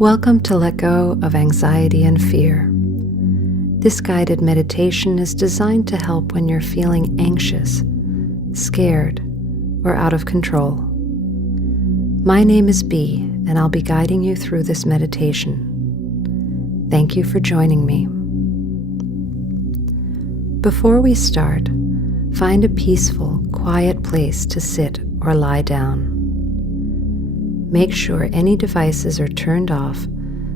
Welcome to Let Go of Anxiety and Fear. This guided meditation is designed to help when you're feeling anxious, scared, or out of control. My name is Bee, and I'll be guiding you through this meditation. Thank you for joining me. Before we start, find a peaceful, quiet place to sit or lie down. Make sure any devices are turned off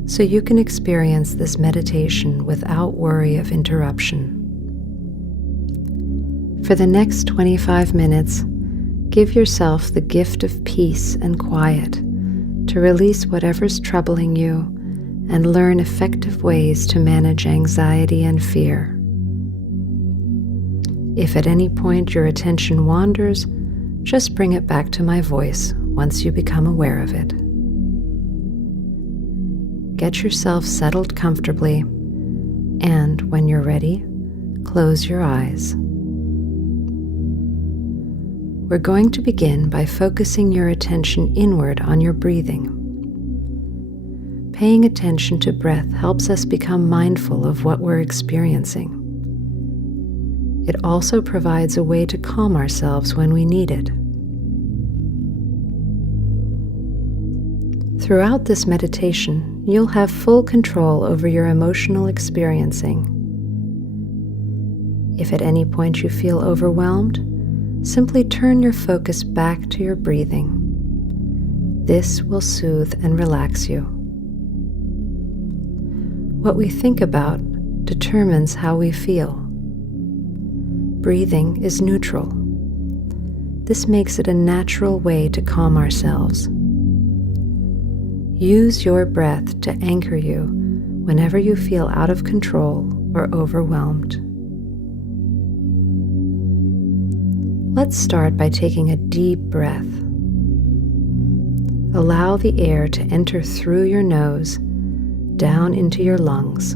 so you can experience this meditation without worry of interruption. For the next 25 minutes, give yourself the gift of peace and quiet to release whatever's troubling you and learn effective ways to manage anxiety and fear. If at any point your attention wanders, just bring it back to my voice once you become aware of it. Get yourself settled comfortably, and when you're ready, close your eyes. We're going to begin by focusing your attention inward on your breathing. Paying attention to breath helps us become mindful of what we're experiencing. It also provides a way to calm ourselves when we need it. Throughout this meditation, you'll have full control over your emotional experiencing. If at any point you feel overwhelmed, simply turn your focus back to your breathing. This will soothe and relax you. What we think about determines how we feel. Breathing is neutral. This makes it a natural way to calm ourselves. Use your breath to anchor you whenever you feel out of control or overwhelmed. Let's start by taking a deep breath. Allow the air to enter through your nose, down into your lungs.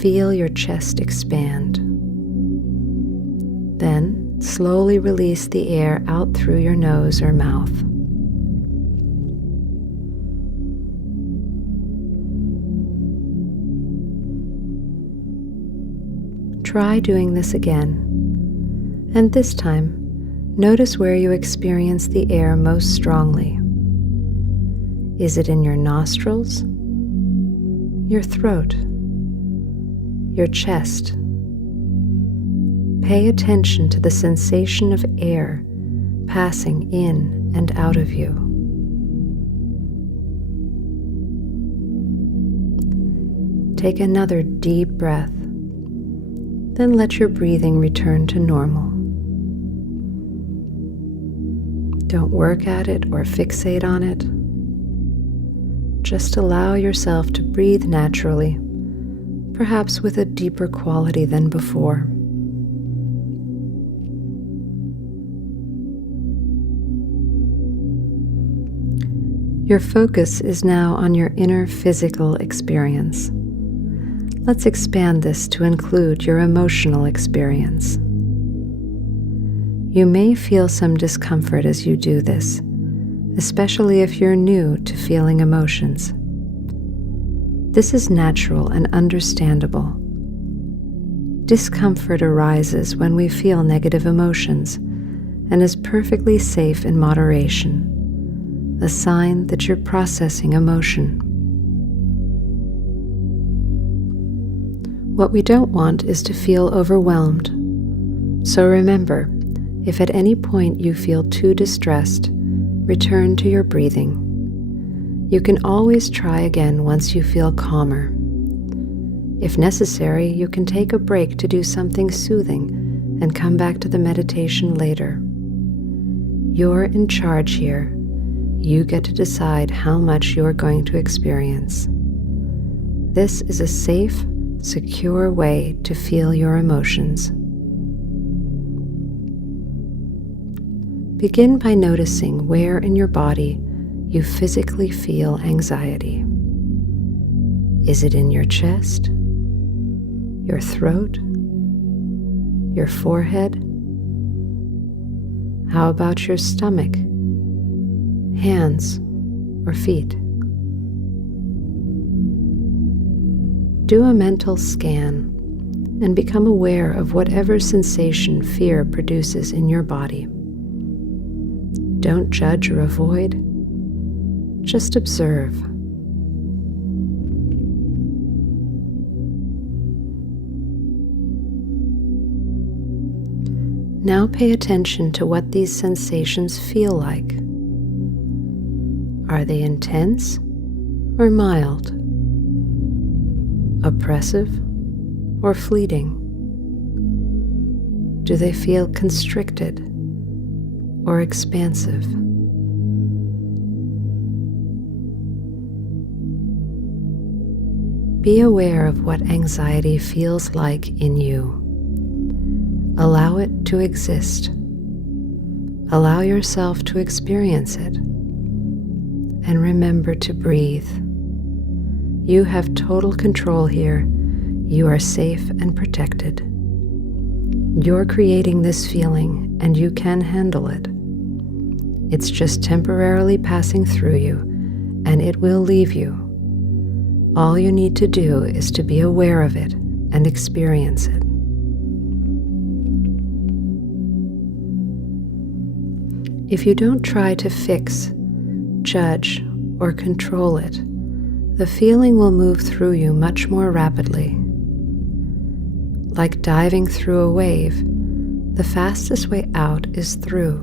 Feel your chest expand. Then, slowly release the air out through your nose or mouth. Try doing this again, and this time, notice where you experience the air most strongly. Is it in your nostrils, your throat, your chest? Pay attention to the sensation of air passing in and out of you. Take another deep breath. Then let your breathing return to normal. Don't work at it or fixate on it. Just allow yourself to breathe naturally, perhaps with a deeper quality than before. Your focus is now on your inner physical experience. Let's expand this to include your emotional experience. You may feel some discomfort as you do this, especially if you're new to feeling emotions. This is natural and understandable. Discomfort arises when we feel negative emotions and is perfectly safe in moderation, a sign that you're processing emotion. What we don't want is to feel overwhelmed. So remember, if at any point you feel too distressed, return to your breathing. You can always try again once you feel calmer. If necessary, you can take a break to do something soothing and come back to the meditation later. You're in charge here. You get to decide how much you're going to experience. This is a safe, secure way to feel your emotions. Begin by noticing where in your body you physically feel anxiety. Is it in your chest, your throat, your forehead? How about your stomach, hands, or feet? Do a mental scan and become aware of whatever sensation fear produces in your body. Don't judge or avoid, just observe. Now pay attention to what these sensations feel like. Are they intense or mild? Oppressive or fleeting? Do they feel constricted or expansive? Be aware of what anxiety feels like in you. Allow it to exist. Allow yourself to experience it. And remember to breathe. You have total control here. You are safe and protected. You're creating this feeling and you can handle it. It's just temporarily passing through you and it will leave you. All you need to do is to be aware of it and experience it. If you don't try to fix, judge, or control it, the feeling will move through you much more rapidly. Like diving through a wave, the fastest way out is through.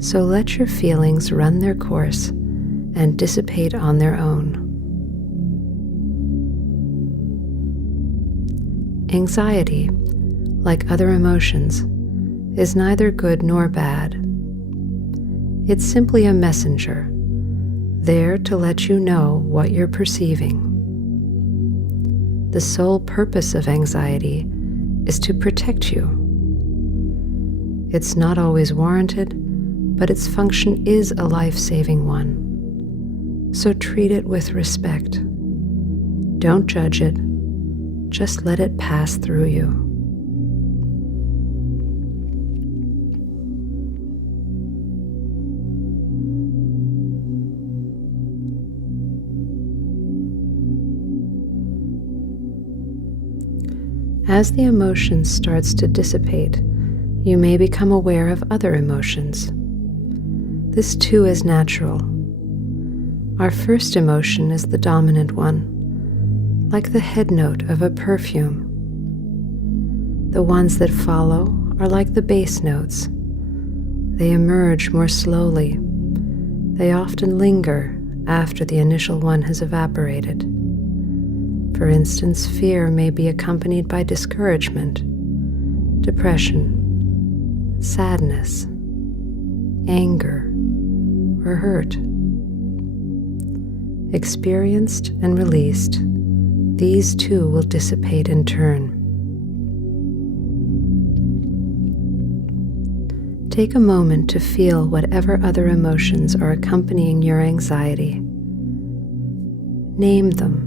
So let your feelings run their course and dissipate on their own. Anxiety, like other emotions, is neither good nor bad. It's simply a messenger, there to let you know what you're perceiving. The sole purpose of anxiety is to protect you. It's not always warranted, but its function is a life-saving one. So treat it with respect. Don't judge it, just let it pass through you. As the emotion starts to dissipate, you may become aware of other emotions. This too is natural. Our first emotion is the dominant one, like the head note of a perfume. The ones that follow are like the bass notes. They emerge more slowly. They often linger after the initial one has evaporated. For instance, fear may be accompanied by discouragement, depression, sadness, anger, or hurt. Experienced and released, these too will dissipate in turn. Take a moment to feel whatever other emotions are accompanying your anxiety. Name them.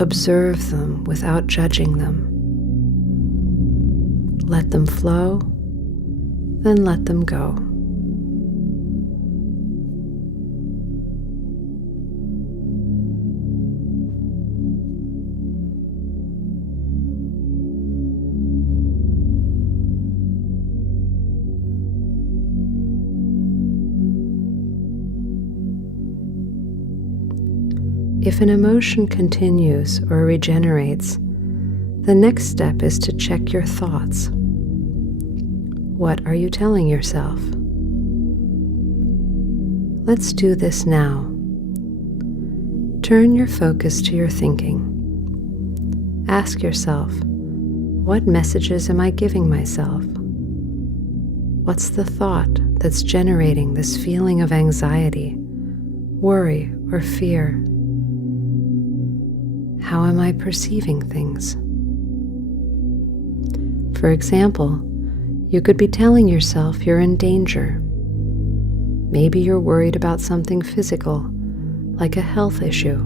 Observe them without judging them. Let them flow, then let them go. If an emotion continues or regenerates, the next step is to check your thoughts. What are you telling yourself? Let's do this now. Turn your focus to your thinking. Ask yourself, what messages am I giving myself? What's the thought that's generating this feeling of anxiety, worry, or fear? How am I perceiving things? For example, you could be telling yourself you're in danger. Maybe you're worried about something physical, like a health issue.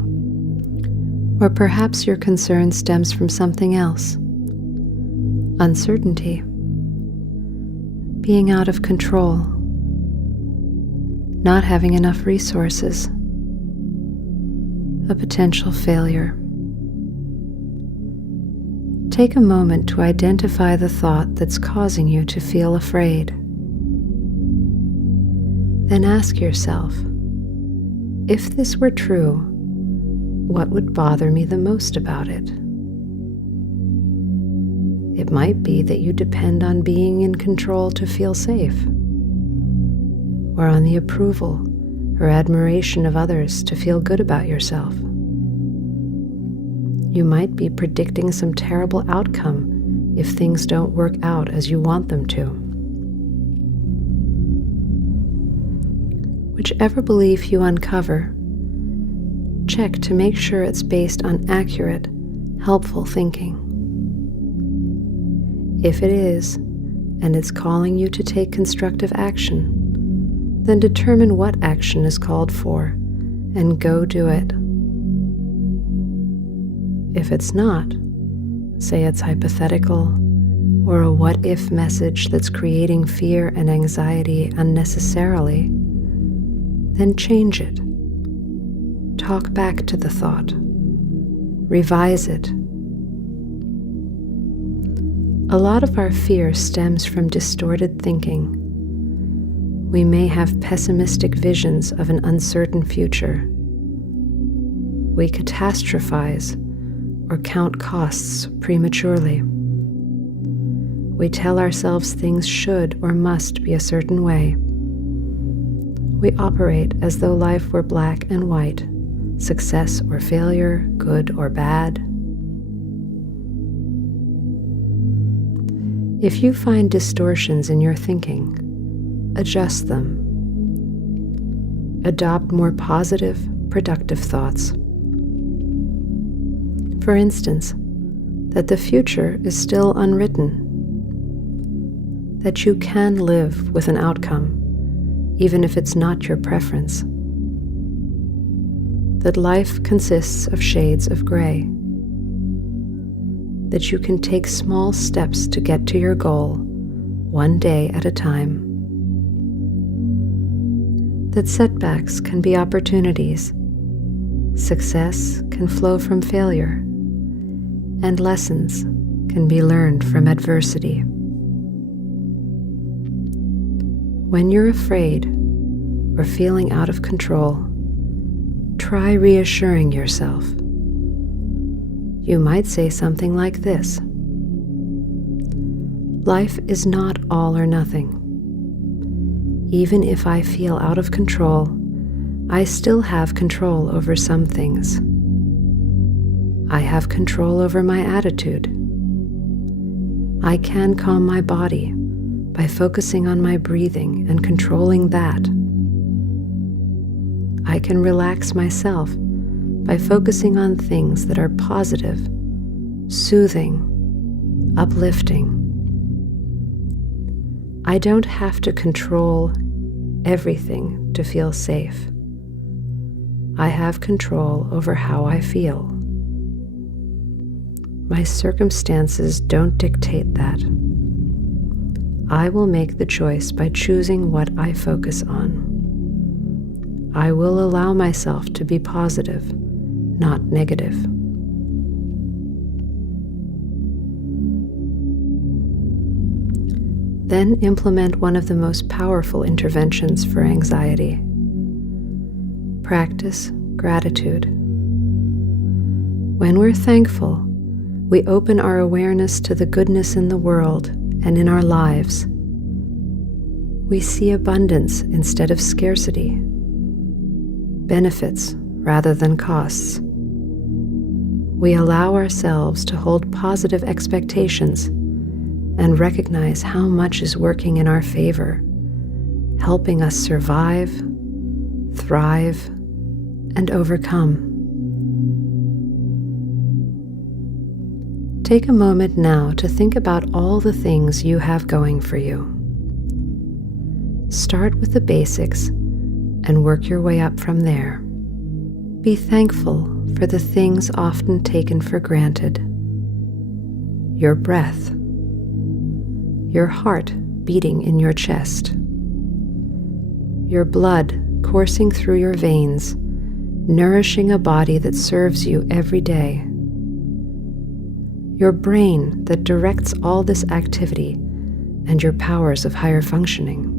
Or perhaps your concern stems from something else. Uncertainty. Being out of control. Not having enough resources. a potential failure. Take a moment to identify the thought that's causing you to feel afraid. Then ask yourself, if this were true, what would bother me the most about it? It might be that you depend on being in control to feel safe, or on the approval or admiration of others to feel good about yourself. You might be predicting some terrible outcome if things don't work out as you want them to. Whichever belief you uncover, check to make sure it's based on accurate, helpful thinking. If it is, and it's calling you to take constructive action, then determine what action is called for and go do it. If it's not, say it's hypothetical or a what-if message that's creating fear and anxiety unnecessarily, then change it. Talk back to the thought. Revise it. A lot of our fear stems from distorted thinking. We may have pessimistic visions of an uncertain future. We catastrophize or count costs prematurely. We tell ourselves things should or must be a certain way. We operate as though life were black and white, success or failure, good or bad. If you find distortions in your thinking, adjust them. Adopt more positive, productive thoughts. For instance, that the future is still unwritten, that you can live with an outcome, even if it's not your preference, that life consists of shades of gray, that you can take small steps to get to your goal, one day at a time, that setbacks can be opportunities, success can flow from failure, and lessons can be learned from adversity. When you're afraid or feeling out of control, try reassuring yourself. You might say something like this: life is not all or nothing. Even if I feel out of control, I still have control over some things. I have control over my attitude. I can calm my body by focusing on my breathing and controlling that. I can relax myself by focusing on things that are positive, soothing, uplifting. I don't have to control everything to feel safe. I have control over how I feel. My circumstances don't dictate that. I will make the choice by choosing what I focus on. I will allow myself to be positive, not negative. Then implement one of the most powerful interventions for anxiety. Practice gratitude. When we're thankful, we open our awareness to the goodness in the world and in our lives. We see abundance instead of scarcity, benefits rather than costs. We allow ourselves to hold positive expectations and recognize how much is working in our favor, helping us survive, thrive, and overcome. Take a moment now to think about all the things you have going for you. Start with the basics and work your way up from there. Be thankful for the things often taken for granted. Your breath, your heart beating in your chest, your blood coursing through your veins nourishing a body that serves you every day. Your brain that directs all this activity and your powers of higher functioning.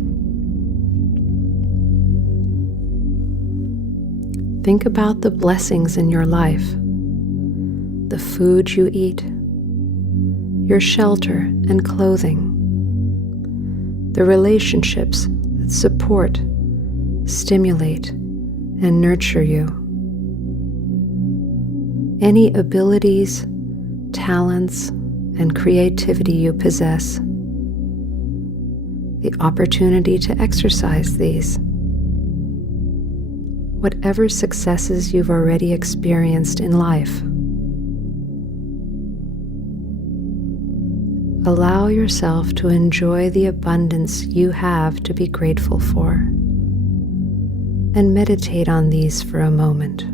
Think about the blessings in your life, the food you eat, your shelter and clothing, the relationships that support, stimulate, and nurture you. Any abilities, talents, and creativity you possess, the opportunity to exercise these. Whatever successes you've already experienced in life. Allow yourself to enjoy the abundance you have to be grateful for, and meditate on these for a moment.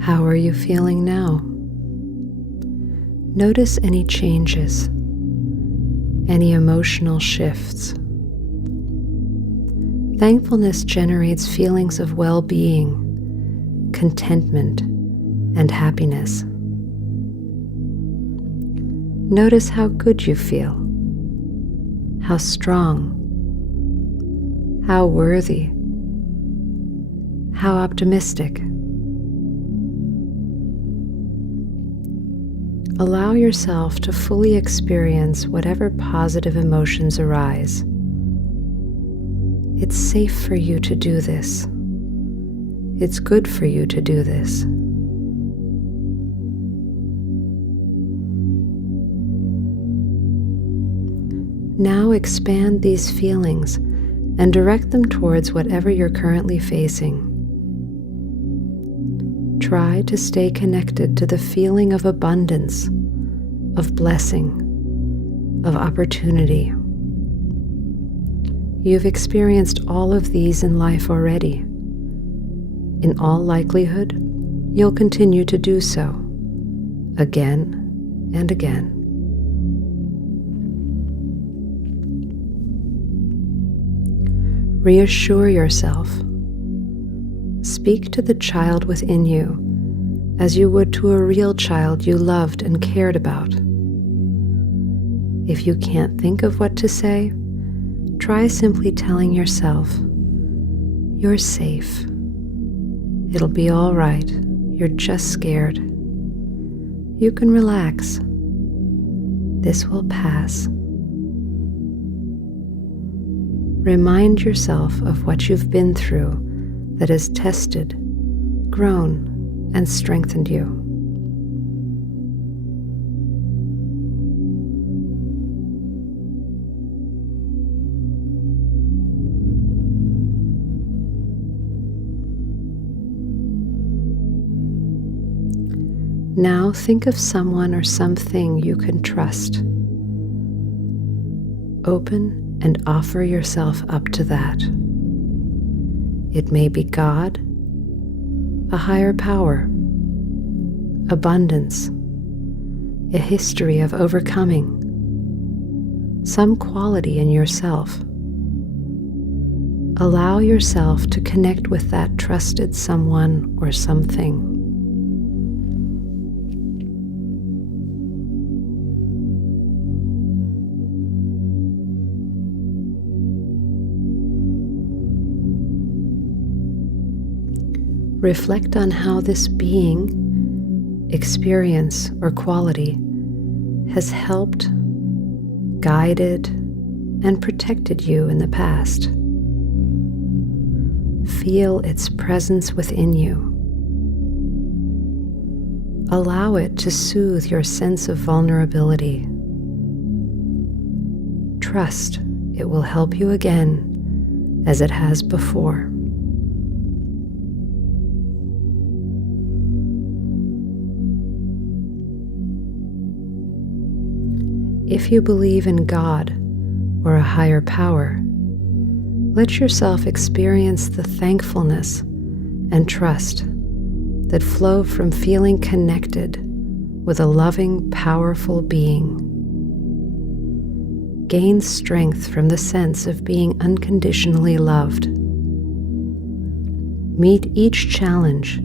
How are you feeling now? Notice any changes, any emotional shifts. Thankfulness generates feelings of well-being, contentment, and happiness. Notice how good you feel, how strong, how worthy, how optimistic. Allow yourself to fully experience whatever positive emotions arise. It's safe for you to do this. It's good for you to do this. Now expand these feelings and direct them towards whatever you're currently facing. Try to stay connected to the feeling of abundance, of blessing, of opportunity. You've experienced all of these in life already. In all likelihood, you'll continue to do so, again and again. Reassure yourself. Speak to the child within you as you would to a real child you loved and cared about. If you can't think of what to say, try simply telling yourself, "You're safe. It'll be all right. You're just scared. You can relax. This will pass." Remind yourself of what you've been through that has tested, grown, and strengthened you. Now think of someone or something you can trust. Open and offer yourself up to that. It may be God, a higher power, abundance, a history of overcoming, some quality in yourself. Allow yourself to connect with that trusted someone or something. Reflect on how this being, experience, or quality has helped, guided, and protected you in the past. Feel its presence within you. Allow it to soothe your sense of vulnerability. Trust it will help you again as it has before. If you believe in God or a higher power, let yourself experience the thankfulness and trust that flow from feeling connected with a loving, powerful being. Gain strength from the sense of being unconditionally loved. Meet each challenge,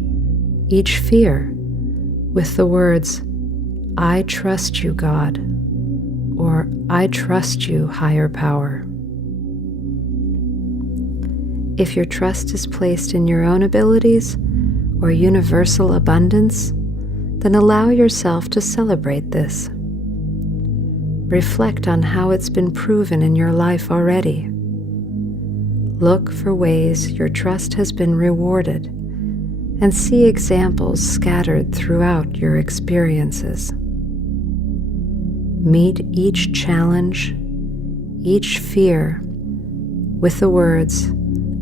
each fear, with the words, "I trust you, God," or "I trust you, higher power." If your trust is placed in your own abilities or universal abundance, then allow yourself to celebrate this. Reflect on how it's been proven in your life already. Look for ways your trust has been rewarded and see examples scattered throughout your experiences. Meet each challenge, each fear, with the words,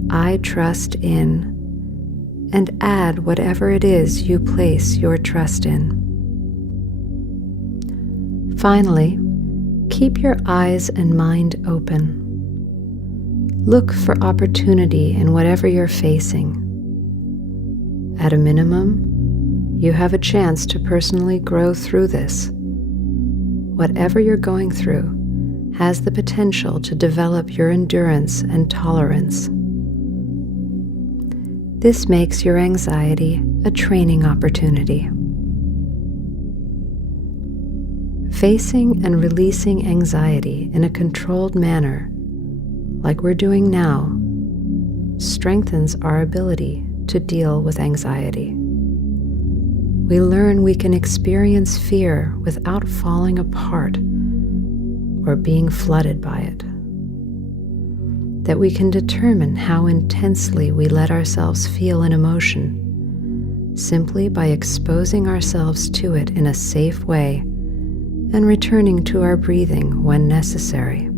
"I trust in," and add whatever it is you place your trust in. Finally, keep your eyes and mind open. Look for opportunity in whatever you're facing. At a minimum, you have a chance to personally grow through this. Whatever you're going through has the potential to develop your endurance and tolerance. This makes your anxiety a training opportunity. Facing and releasing anxiety in a controlled manner, like we're doing now, strengthens our ability to deal with anxiety. We learn we can experience fear without falling apart or being flooded by it. That we can determine how intensely we let ourselves feel an emotion simply by exposing ourselves to it in a safe way and returning to our breathing when necessary.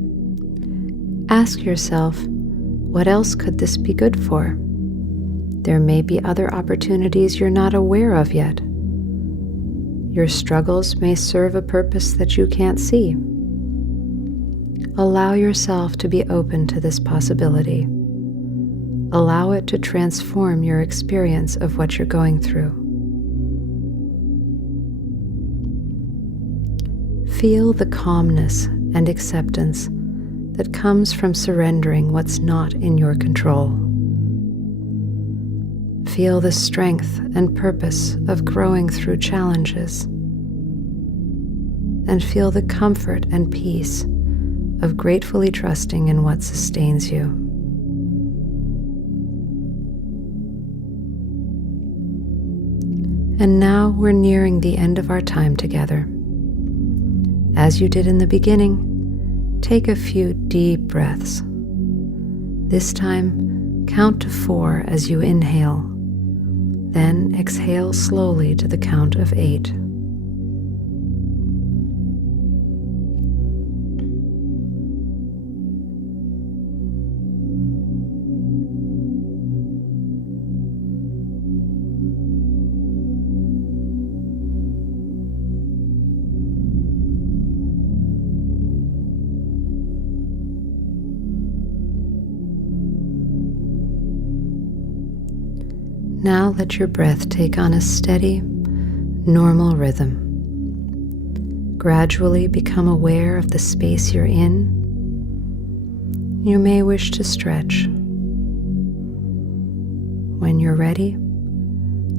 Ask yourself, what else could this be good for? There may be other opportunities you're not aware of yet. Your struggles may serve a purpose that you can't see. Allow yourself to be open to this possibility. Allow it to transform your experience of what you're going through. Feel the calmness and acceptance that comes from surrendering what's not in your control. Feel the strength and purpose of growing through challenges. And feel the comfort and peace of gratefully trusting in what sustains you. And now we're nearing the end of our time together. As you did in the beginning, take a few deep breaths. This time, count to 4 as you inhale. Then exhale slowly to the count of 8. Now let your breath take on a steady, normal rhythm. Gradually become aware of the space you're in. You may wish to stretch. When you're ready,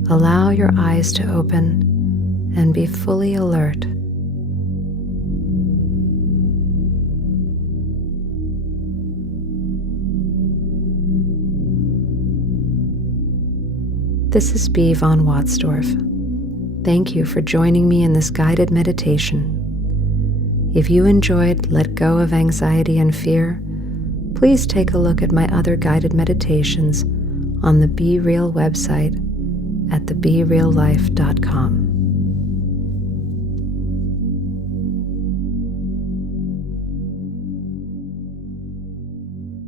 allow your eyes to open and be fully alert. This is Bea von Wattsdorf. Thank you for joining me in this guided meditation. If you enjoyed Let Go of Anxiety and Fear, please take a look at my other guided meditations on the Be Real website at thebereallife.com.